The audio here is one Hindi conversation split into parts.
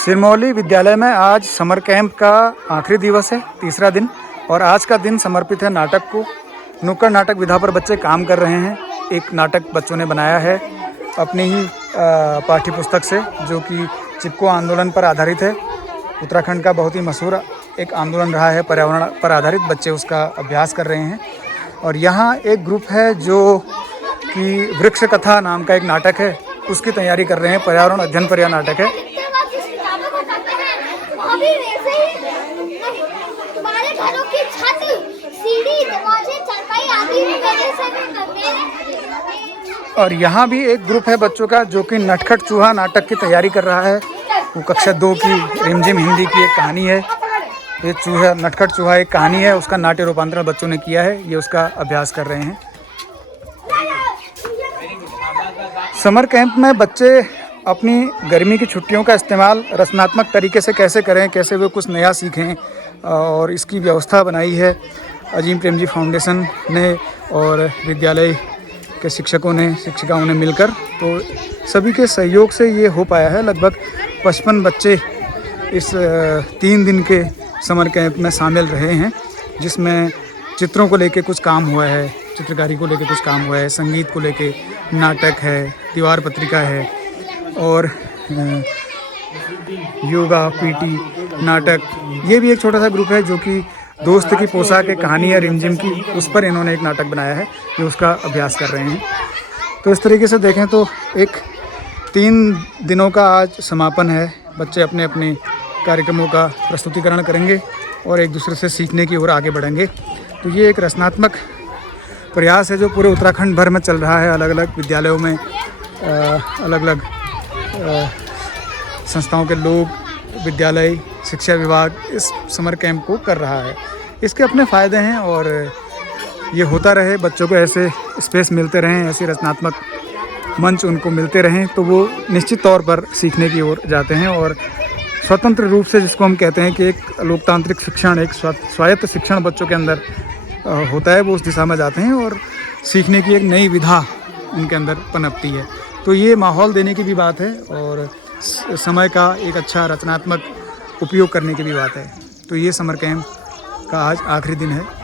सिरमौली विद्यालय में आज समर कैंप का आखिरी दिवस है, तीसरा दिन, और आज का दिन समर्पित है नाटक को। नुक्कड़ नाटक विधा पर बच्चे काम कर रहे हैं। एक नाटक बच्चों ने बनाया है अपनी ही पाठ्य पुस्तक से, जो कि चिपको आंदोलन पर आधारित है। उत्तराखंड का बहुत ही मशहूर एक आंदोलन रहा है पर्यावरण पर आधारित। बच्चे उसका अभ्यास कर रहे हैं। और यहाँ एक ग्रुप है जो कि वृक्ष कथा नाम का एक नाटक है, उसकी तैयारी कर रहे हैं। पर्यावरण अध्ययन पर यह नाटक है। और यहाँ भी एक ग्रुप है बच्चों का जो कि नटखट चूहा नाटक की तैयारी कर रहा है। वो कक्षा 2 की रिमझिम हिंदी की एक कहानी है। ये चूहा, नटखट चूहा एक कहानी है, उसका नाट्य रूपांतरण बच्चों ने किया है। ये उसका अभ्यास कर रहे हैं। समर कैंप में बच्चे अपनी गर्मी की छुट्टियों का इस्तेमाल रचनात्मक तरीके से कैसे करें, कैसे वे कुछ नया सीखें, और इसकी व्यवस्था बनाई है अजीम प्रेमजी फाउंडेशन ने और विद्यालय के शिक्षकों ने, शिक्षिकाओं ने मिलकर। तो सभी के सहयोग से ये हो पाया है। लगभग 55 बच्चे इस 3 दिन के समर कैंप में शामिल रहे हैं, जिसमें चित्रों को लेके कुछ काम हुआ है, चित्रकारी को लेके कुछ काम हुआ है, संगीत को लेके नाटक है, दीवार पत्रिका है, और योगा, पीटी, नाटक। ये भी एक छोटा सा ग्रुप है जो कि दोस्त की पोशाक एक कहानी है रिमझिम की, उस पर इन्होंने एक नाटक बनाया है, जो उसका अभ्यास कर रहे हैं। तो इस तरीके से देखें तो एक 3 दिनों का आज समापन है। बच्चे अपने अपने कार्यक्रमों का प्रस्तुतिकरण करेंगे और एक दूसरे से सीखने की ओर आगे बढ़ेंगे। तो ये एक रचनात्मक प्रयास है जो पूरे उत्तराखंड भर में चल रहा है। अलग अलग विद्यालयों में अलग अलग संस्थाओं के लोग, विद्यालय, शिक्षा विभाग इस समर कैंप को कर रहा है। इसके अपने फ़ायदे हैं और ये होता रहे, बच्चों को ऐसे स्पेस मिलते रहें, ऐसे रचनात्मक मंच उनको मिलते रहें, तो वो निश्चित तौर पर सीखने की ओर जाते हैं। और स्वतंत्र रूप से, जिसको हम कहते हैं कि एक लोकतांत्रिक शिक्षण, एक स्वायत्त शिक्षण बच्चों के अंदर होता है, वो उस दिशा में जाते हैं और सीखने की एक नई विधा उनके अंदर पनपती है। तो ये माहौल देने की भी बात है और समय का एक अच्छा रचनात्मक उपयोग करने की भी बात है। तो ये समर कैंप का आज आखिरी दिन है।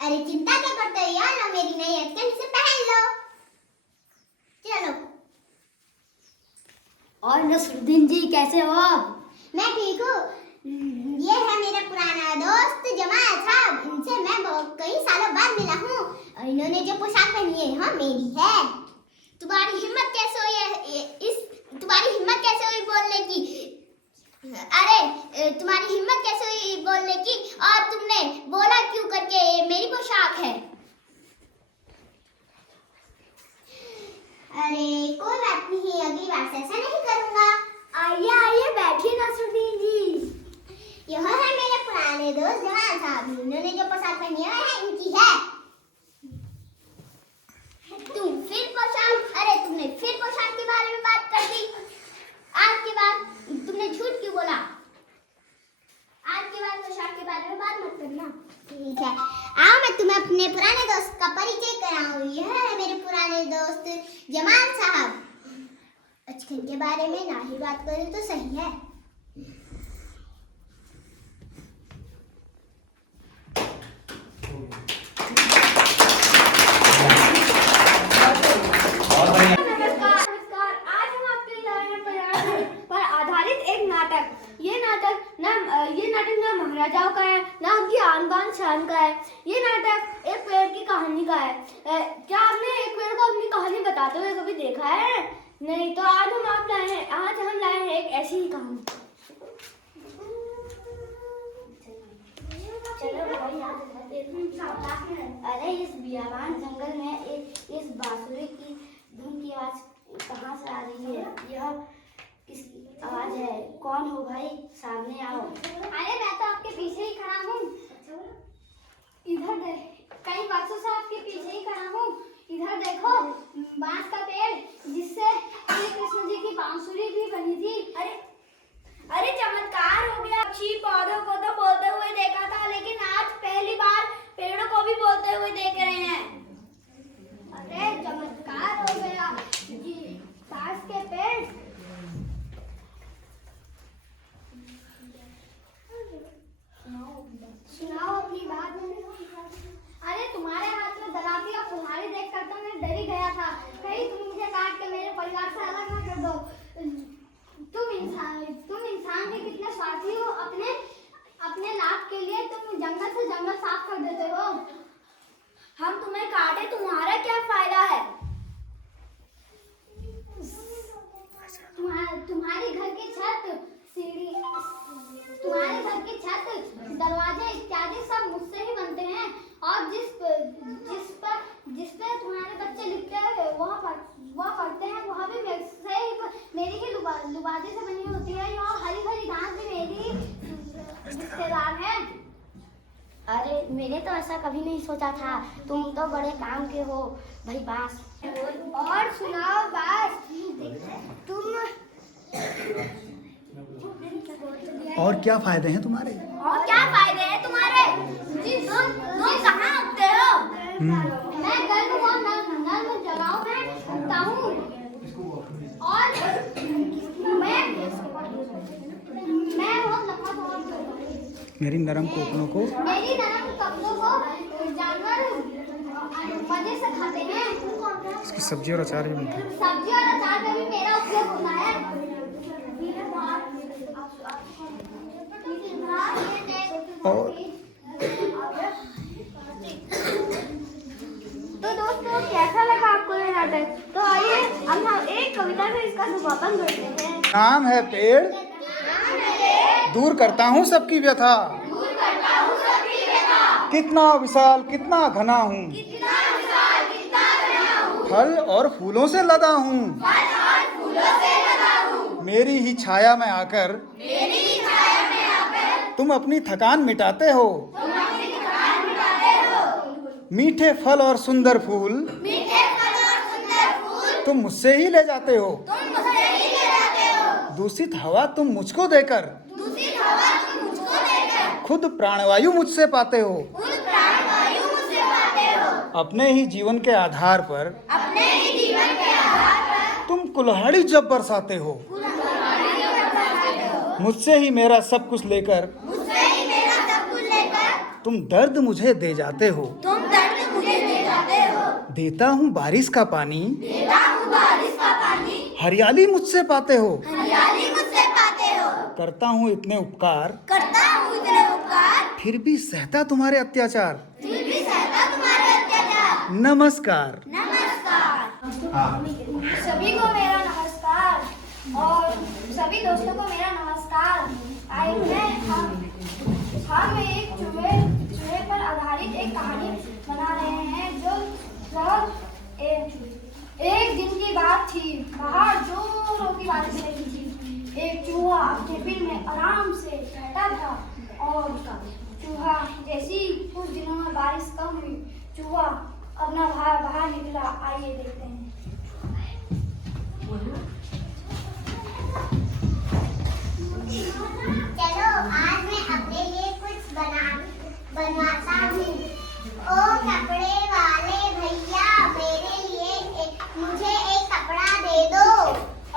अरे चिंता क्या करते हो यार, लो मेरी नई अटकन से पहन लो। चलो। और नसरुद्दीन जी कैसे हो? मैं ठीक हूँ। ये है मेरा पुराना दोस्त जमाल साहब, इनसे मैं कई सालों बाद मिला हूँ। और इन्होंने जो पोशाक पहनी है, हाँ मेरी है। तुम्हारी हिम्मत कैसे हुई तुम्हारी हिम्मत कैसे हुई बोलने की? अरे तुम्हारी हिम्मत कैसे हुई बोलने की, और तुमने बोला क्यों करके मेरी पोशाक है? अरे कोई बात नहीं, अगली बार से ऐसा नहीं करूँगा। आइए आइए बैठिए नसरुद्दीन जी। यह है मेरे पुराने दोस्त जमाल साहब, इन्होंने जो पोशाक पहनी है इनकी है। तुमने फिर पोशाक के बारे में बात कर दी। आज के बाद तुमने झूठ क्यों बोला? आज के बाद पोशाक के बारे में बात मत करना। ठीक है, आओ मैं तुम्हें अपने पुराने दोस्त का परिचय कराऊं। यह है मेरे पुराने दोस्त जमाल साहब। अचकन के बारे में ना ही बात करें तो सही है। महाराजाओं का है, ना उनकी आन बान शान का है। ये नाटक एक पेड़ की कहानी का है। क्या आपने एक पेड़ को अपनी कहानी बताते हुए कभी देखा है? नहीं, तो आज हम लाए हैं एक ऐसी ही कहानी। अरे इस बियाबान जंगल में इस बांसुरी की धुन की आवाज कहाँ से आ रही है? यह किसकी आवाज है? कौन हो भाई, सामने आओ। अरे मैं तो आपके पीछे ही खड़ा हूँ। इधर कई वर्षों से आपके पीछे ही खड़ा हूँ। इधर देखो, बांस का पेड़ जिससे श्री कृष्ण जी की बांसुरी भी बनी थी। अरे चमत्कार हो गया। पक्षी पौधों को तो बोल अरे मैंने तो ऐसा कभी नहीं सोचा था, तुम तो बड़े काम के हो भाई बास। और सुनाओ बास, तुम और क्या फायदे हैं तुम्हारे? और क्या फायदे हैं तुम्हारे? जी तुम कहाँ उगते हो? मैं गर्भ को नल में जलाऊं मैं उगता हूँ। और मैं बहुत लंबा मेरी नरम कोपलों को मेरी नरम कपड़ों को जानवर मजे से खाते हैं। इसकी सब्जी और अचार भी मिलता है। सब्जी और अचार में भी मेरा उपयोग होता है। और तो दोस्तों कैसा लगा आपको ये नाटक? तो आइए अब हम एक कविता में इसका समापन करते हैं। नाम है पेड़, दूर करता हूँ सबकी व्यथा, कितना विशाल कितना घना हूँ, फल और फूलों से लदा हूँ, मेरी ही छाया में आकर तुम अपनी थकान मिटाते हो, मीठे फल और सुंदर फूल तुम मुझसे ही ले जाते हो, दूषित हवा तुम मुझको देकर खुद प्राणवायु मुझसे पाते हो, अपने ही जीवन के आधार पर तुम कुल्हाड़ी जब बरसाते हो, मुझसे ही मेरा सब कुछ लेकर तुम दर्द मुझे दे जाते हो, देता हूँ बारिश का पानी, हरियाली मुझसे पाते हो, करता हूँ इतने उपकार, फिर भी सहता तुम्हारे अत्याचार। नमस्कार। सभी को मेरा नमस्कार और सभी दोस्तों को मेरा नमस्कार। हम एक चूहे पर आधारित एक कहानी बना रहे हैं जो एक दिन की बात थी। बाहर जोरों की बारिश हो रही थी। एक चूहा अपने बिल में आराम से बैठा था और चूहा जैसी कुछ दिनों में बारिश कम हुई, चूहा अपना बाहर निकला। आइए देखते हैं। चलो आज मैं अपने लिए कुछ बनवाता हूँ। ओ कपड़े वाले भैया, मुझे एक कपड़ा दे दो।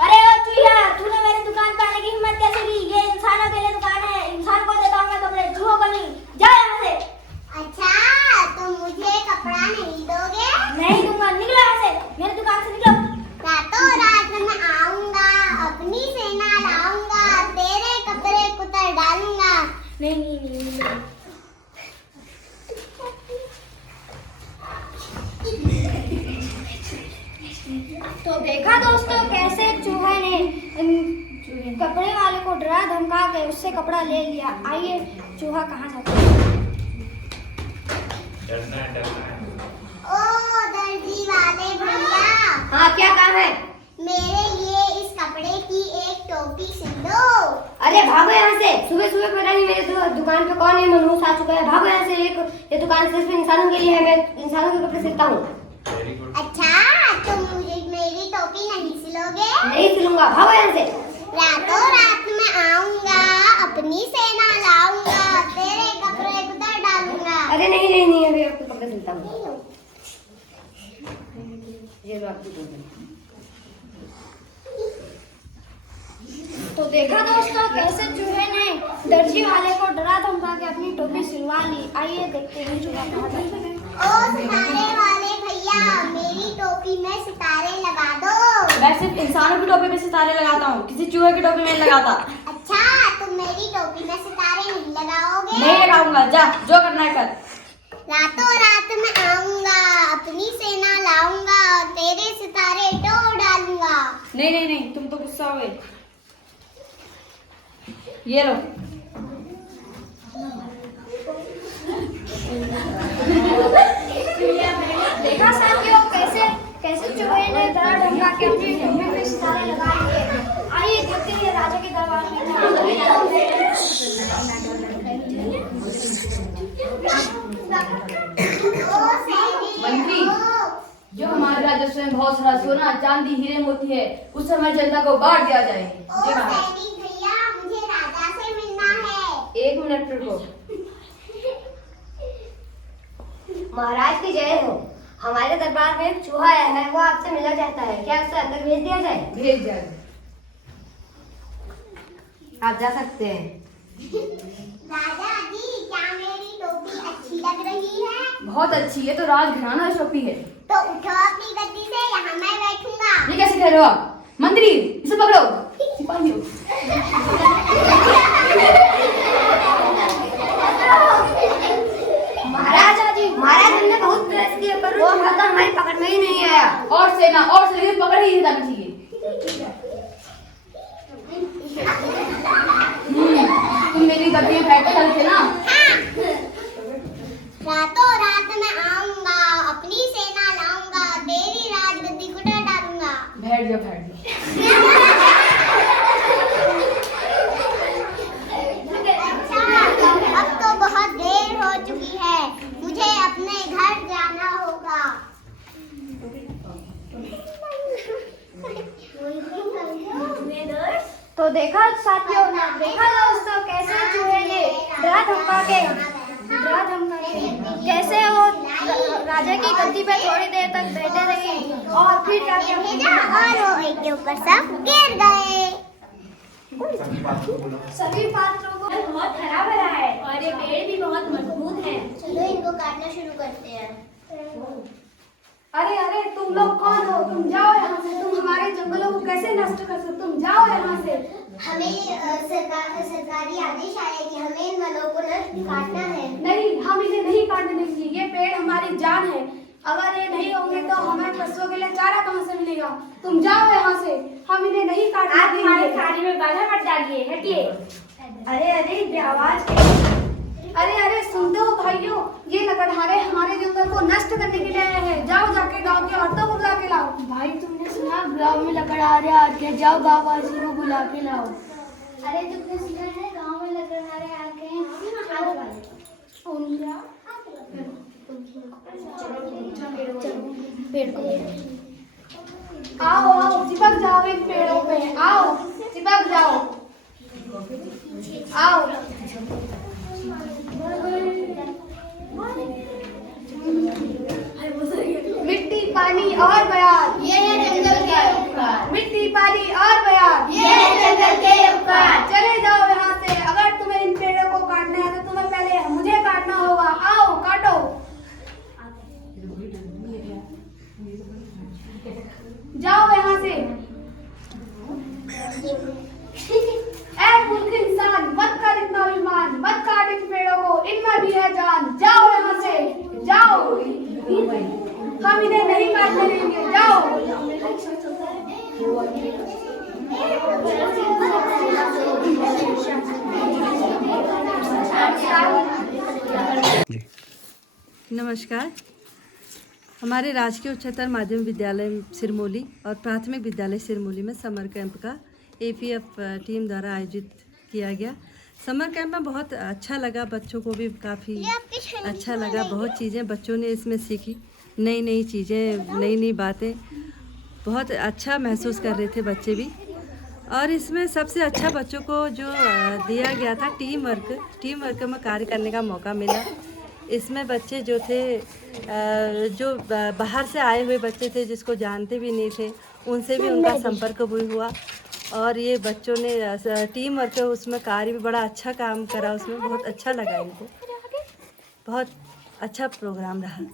अरे ओ चूहा, तूने मेरी दुकान पर आने की हिम्मत कैसे की? ये इंसानों के लिए दुकान है, इंसान को देता हूँ मैं कपड़े, चूहों को नहीं। जा यहाँ से। अच्छा, तुम मुझे कपड़ा नहीं दोगे? नहीं दूंगा, निकलो यहाँ से, मेरी दुकान से निकलो। रातों रात मैं आऊंगा, अपनी सेना लाऊंगा, तेरे कपड़े कुतर डालूंगा। नहीं। तो देखा दोस्तों कैसे चूहे ने कपड़े वाले को डरा धमका के उससे कपड़ा ले लिया। आइए चूहा कहाँ जाता है? ओ दर्जी वाले भैया, हाँ क्या काम है? मेरे लिए इस कपड़े की एक टोपी सिल दो। अरे भागो यहाँ से, सुबह सुबह पता नहीं मेरे दुकान पे कौन ये मनहूस आ चुका है। भागो यहाँ से, ये दुकान सिर्फ इंसानों के लिए है, मैं इंसानों के कपड़े सिलता हूँ। अच्छा, तुम मुझे मेरी टोपी नहीं सिलोगे? नहीं सिलूंगा, भागो यहाँ से। रातों रात मैं आऊंगा, अपनी सेना लाऊंगा, तेरे कपड़े कुतर डालूंगा। अरे नहीं, अभी आपके कपड़े सिलता हूँ। ये लो आपकी टोपी। तो देखा दोस्तों कैसे चूहे ने दर्जी वाले को डरा धमका के अपनी टोपी सिलवा ली। आइए देखते हैं चूहा कहाँ जाता है। ओ सितारे वाले भैया, मेरी टोपी में सितारे लगा दो। मैं सिर्फ इंसानों की टोपी में सितारे लगाता हूँ, किसी चूहे की टोपी में लगाता। अच्छा, तुम मेरी टोपी में सितारे नहीं लगाओगे? नहीं लगाऊंगा, जा जो करना है कर। रातों रात मैं आऊंगा, अपनी सेना लाऊंगा, तेरे सितारे तोड़ डालूंगा। नहीं, तुम तो गुस्सा हो गए। ये लो। देखा साथियों कैसे चूहे ने डरा धमका के अपनी टोपी में सितारे लगा लिए। आइए देखते हैं राजा के दरबार में क्या होता है। जब स्वयं बहुत सारा सोना चांदी हीरे मोती है उस समय जनता को बांट दिया जाए। ओ जय महाराज। सैनिक भैया, मुझे राजा से मिलना है। 1 मिनट रुको। महाराज की जय हो। हमारे दरबार में एक चूहा आया है, वो आपसे मिलना चाहता है। क्या उसे अंदर भेज दिया जाए? भेज जाए। आप जा सकते हैं। राजा जी, क्या मेरी टोपी अच्छी लग रही है? बहुत अच्छी है, तो राजघराना टोपी है। तो उठो अपनी गद्दी से, यहाँ मैं बैठूंगा। ये कैसे कह रहे हो आप? मंत्री इसे पकड़ो। सिपाहियों। महाराज हमने बहुत प्रयास किया पर वो चूहा तो हमारी पकड़ में ही नहीं आया। और सेना पकड़ ही जाना चाहिए। तुम मेरी गद्दी में बैठ कर थे ना। रातों रात मैं आऊंगा, अपनी सेना लाऊंगा, तेरी राजगद्दी को ढा डालूंगा। बैठ जाओ। अच्छा, अब तो बहुत देर हो चुकी है, मुझे अपने घर जाना होगा। तो देखा साथियों, देखा दोस्तों कैसे चूहे ने डरा धमका के कैसे वो राजा की गद्दी पे थोड़ी देर तक बैठे रहे और फिर जाके और वो एक के ऊपर सब गिर गए। सभी पात्रों को बहुत हरा भरा है और ये पेड़ भी बहुत मजबूत है। चलो इनको काटना शुरू करते हैं। अरे अरे तुम लोग कौन हो? तुम जाओ यहाँ से। तुम हमारे जंगलों को कैसे नष्ट कर सकते? तुम जाओ यहाँ से। हमें सरकारी आदेश आया है कि हमें इन वनों को नष्ट काटना है। नहीं, हम इन्हें नहीं काटने देंगे। ये पेड़ हमारी जान है। अगर ये नहीं होंगे तो हमें पशुओं के लिए चारा कहाँ से मिलेगा? तुम जाओ यहाँ से, हम इन्हें नहीं काटने देंगे। हमारे कार्य में बाधा मत डालिए, हटिए। अरे अरे ये आवाज। अरे सुनते हो भाइयों, ये लकड़हारे हमारे जंगल को नष्ट करने के लिए आए हैं। जाओ जाके गांव के औरतों को बुला के लाओ। भाई तुमने सुना गांव में लकड़हारे आ गए? जाओ गांव वासियों को बुला के लाओ। अरे तुमने सुना है गांव में लकड़हारे आ गए हैं? पेड़ को आओ चिपक जाओ इन पेड़ों पे। आओ चिपक जाओ। आओ मिट्टी पानी और बयान, ये है जंगल के उपकार। मिट्टी पानी और बयान, ये है जंगल के उपकार। चले जाओ यहाँ से। अगर तुम्हें इन पेड़ों को काटना है तो तुम्हें पहले मुझे काटना होगा। आओ काटो। जाओ यहाँ से। ऐ मूर्ख इंसान, मत कर इतना अभिमान, मत काट इन पेड़ों को, इनमें भी है जान। जाओ यहाँ से, जाओ। हम इन्हें नहीं काटने देंगे। जाओ। नमस्कार। हमारे राजकीय उच्चतर माध्यमिक विद्यालय सिरमौली और प्राथमिक विद्यालय सिरमौली में समर कैंप का APF टीम द्वारा आयोजित किया गया। समर कैंप में बहुत अच्छा लगा, बच्चों को भी काफ़ी अच्छा लगा। बहुत चीज़ें बच्चों ने इसमें सीखी, नई नई चीज़ें, नई नई बातें। बहुत अच्छा महसूस कर रहे थे बच्चे भी। और इसमें सबसे अच्छा बच्चों को जो दिया गया था टीम वर्क में कार्य करने का मौका मिला। इसमें बच्चे जो थे, जो बाहर से आए हुए बच्चे थे जिसको जानते भी नहीं थे, उनसे भी उनका संपर्क भी हुआ। और ये बच्चों ने टीम वर्क उसमें कार्य भी बड़ा अच्छा काम करा। उसमें बहुत अच्छा लगा इनको। बहुत अच्छा प्रोग्राम रहा।